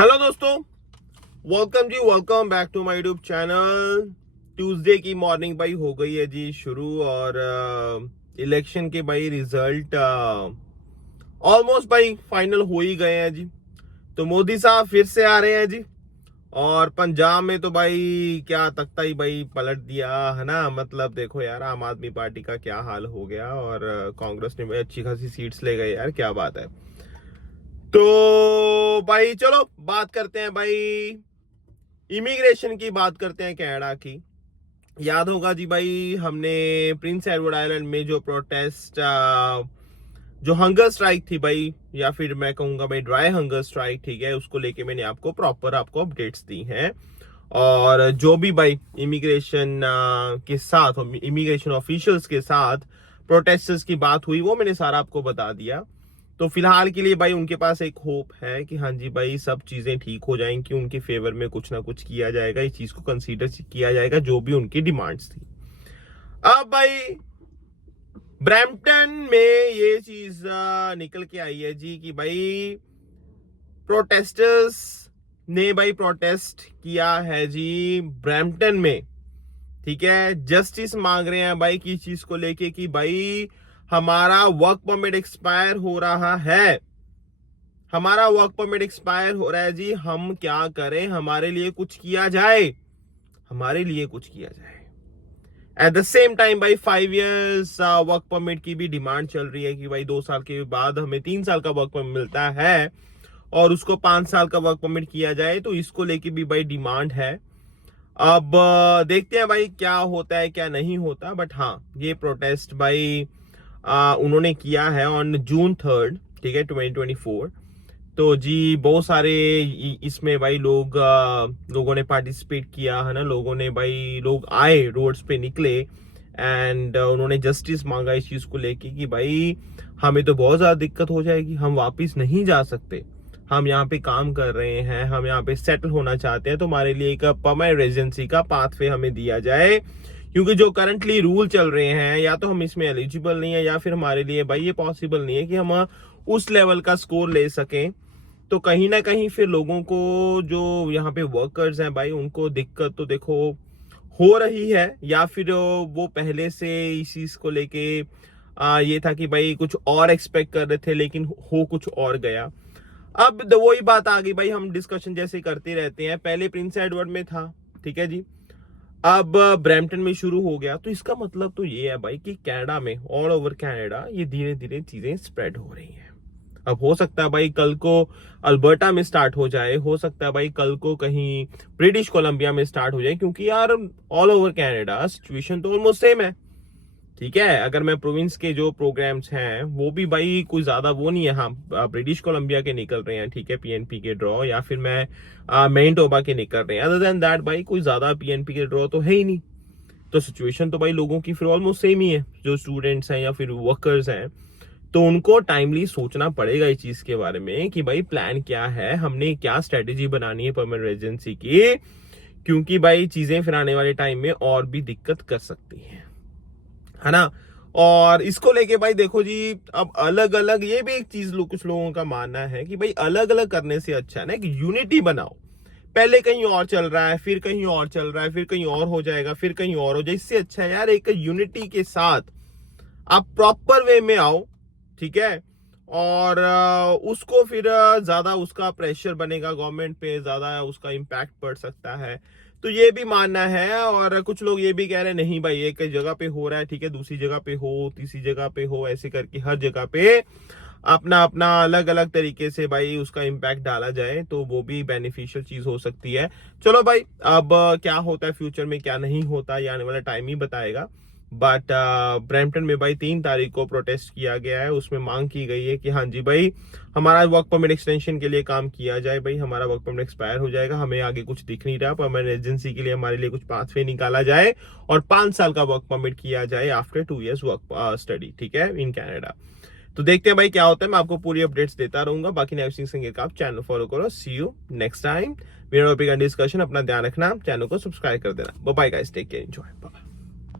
Hello दोस्तों, welcome back to my YouTube channel. Tuesday की morning भाई हो गई है जी शुरू और इलेक्शन के भाई रिजल्ट ऑलमोस्ट भाई फाइनल हो ही गए हैं जी। तो मोदी साहब फिर से आ रहे हैं जी और पंजाब में तो भाई क्या तख्ता ही भाई पलट दिया है ना। मतलब देखो यार, आम आदमी पार्टी का क्या हाल हो गया और कांग्रेस ने भाई अच्छी खासी सीट्स ले गए यार, क्या बात है। तो भाई चलो बात करते हैं भाई, इमिग्रेशन की बात करते हैं कनाडा की। याद होगा जी भाई, हमने प्रिंस एडवर्ड आइलैंड में जो प्रोटेस्ट जो हंगर स्ट्राइक थी भाई, या फिर मैं कहूंगा भाई ड्राई हंगर स्ट्राइक, ठीक है, उसको लेके मैंने आपको प्रॉपर अपडेट्स दी हैं। और जो भी भाई इमिग्रेशन के साथ, इमिग्रेशन ऑफिशियल्स के साथ प्रोटेस्टर्स की बात हुई, वो मैंने सारा आपको बता दिया। तो फिलहाल के लिए भाई उनके पास एक होप है कि हाँ जी भाई सब चीजें ठीक हो जाएंगी, उनके फेवर में कुछ ना कुछ किया जाएगा, इस चीज को कंसीडर किया जाएगा जो भी उनकी डिमांड्स थी। अब भाई ब्रैम्पटन में ये चीज निकल के आई है जी कि भाई प्रोटेस्टर्स ने भाई प्रोटेस्ट किया है जी ब्रैम्पटन में, ठीक है। जस्टिस मांग रहे हैं भाई किस चीज को लेके कि भाई हमारा वर्क परमिट एक्सपायर हो रहा है, हमारा वर्क परमिट एक्सपायर हो रहा है जी, हम क्या करें, हमारे लिए कुछ किया जाए, हमारे लिए कुछ किया जाए। एट द सेम टाइम भाई 5 इयर्स वर्क परमिट की भी डिमांड चल रही है कि भाई 2 साल के बाद हमें 3 साल का वर्क परमिट मिलता है और उसको 5 साल का वर्क परमिट किया जाए, तो इसको लेके भी भाई डिमांड है। अब देखते हैं भाई क्या होता है क्या नहीं होता, बट हाँ ये प्रोटेस्ट भाई उन्होंने किया है ऑन जून 3, ठीक है, 2024। तो जी बहुत सारे इसमें भाई लोगों ने पार्टिसिपेट किया है ना, लोग आए, रोड्स पे निकले एंड उन्होंने जस्टिस मांगा इस चीज को लेके कि भाई हमें तो बहुत ज्यादा दिक्कत हो जाएगी, हम वापस नहीं जा सकते, हम यहाँ पे काम कर रहे हैं, हम यहाँ पे सेटल होना चाहते हैं, तो हमारे लिए एक परमानेंट रेजिडेंसी का पाथवे हमें दिया जाए, क्योंकि जो करंटली रूल चल रहे हैं या तो हम इसमें एलिजिबल नहीं है या फिर हमारे लिए भाई ये पॉसिबल नहीं है कि हम उस लेवल का स्कोर ले सकें। तो कहीं ना कहीं फिर लोगों को, जो यहाँ पे वर्कर्स हैं भाई, उनको दिक्कत तो देखो हो रही है, या फिर वो पहले से इस चीज को लेके ये था कि भाई कुछ और एक्सपेक्ट कर रहे थे लेकिन हो कुछ और गया। अब वही बात आ गई भाई, हम डिस्कशन जैसे करते रहते हैं, पहले प्रिंस एडवर्ड में था, ठीक है जी, अब ब्रैम्पटन में शुरू हो गया। तो इसका मतलब तो ये है भाई कि कनाडा में, ऑल ओवर कनाडा ये धीरे धीरे चीजें स्प्रेड हो रही हैं। अब हो सकता है भाई कल को अल्बर्टा में स्टार्ट हो जाए, हो सकता है भाई कल को कहीं ब्रिटिश कोलंबिया में स्टार्ट हो जाए, क्योंकि यार ऑल ओवर कनाडा सिचुएशन तो ऑलमोस्ट सेम है, ठीक है। अगर मैं प्रोविंस के जो प्रोग्राम्स हैं वो भी भाई कोई ज्यादा वो नहीं है, हाँ ब्रिटिश कोलंबिया के निकल रहे हैं, ठीक है, पीएनपी के ड्रॉ, या फिर मैं मैनिटोबा के निकल रहे हैं, अदर देन दैट भाई कोई ज्यादा पीएनपी के ड्रॉ तो है ही नहीं। तो सिचुएशन तो भाई लोगों की फिर ऑलमोस्ट सेम ही है, जो स्टूडेंट्स हैं या फिर वर्कर्स हैं। तो उनको टाइमली सोचना पड़ेगा इस चीज के बारे में कि भाई प्लान क्या है, हमने क्या स्ट्रेटेजी बनानी है परमानेंट रेजिडेंसी की, क्योंकि भाई चीजें फिर आने वाले टाइम में और भी दिक्कत कर सकती है ना। और इसको लेके भाई देखो जी, अब अलग अलग, ये भी एक चीज कुछ लोगों का मानना है कि भाई अलग अलग करने से अच्छा है ना कि यूनिटी बनाओ। पहले कहीं और चल रहा है, फिर कहीं और चल रहा है, फिर कहीं और हो जाएगा, फिर कहीं और हो जाए, इससे अच्छा है यार एक यूनिटी के साथ आप प्रॉपर वे में आओ, ठीक है। और उसको फिर ज्यादा उसका प्रेशर बनेगा गवर्नमेंट पे, ज्यादा उसका इम्पैक्ट पड़ सकता है। तो ये भी मानना है, और कुछ लोग ये भी कह रहे हैं नहीं भाई एक जगह पे हो रहा है, ठीक है, दूसरी जगह पे हो, तीसरी जगह पे हो, ऐसे करके हर जगह पे अपना अपना अलग अलग तरीके से भाई उसका इम्पैक्ट डाला जाए, तो वो भी बेनिफिशियल चीज हो सकती है। चलो भाई अब क्या होता है फ्यूचर में, क्या नहीं होता, ये आने वाला टाइम ही बताएगा। बट ब्रैम्पटन में भाई 3 तारीख को प्रोटेस्ट किया गया है, उसमें मांग की गई है कि हाँ जी भाई हमारा वर्क परमिट एक्सटेंशन के लिए काम किया जाए, भाई हमारा वर्क परमिट एक्सपायर हो जाएगा, हमें आगे कुछ दिख नहीं रहा, परमानेंट रेजिडेंसी के लिए हमारे लिए कुछ पाथवे निकाला जाए और 5 साल का वर्क परमिट किया जाए आफ्टर 2 इयर्स वर्क स्टडी, ठीक है, इन कनाडा। तो देखते हैं भाई क्या होता है, मैं आपको पूरी अपडेट्स देता रहूंगा। बाकी नैविसिंग संगीत का आप चैनल फॉलो करो। See you next time, video topic का डिस्कशन, अपना ध्यान रखना, चैनल को सब्सक्राइब कर देना। Bye guys, take care, enjoy, bye.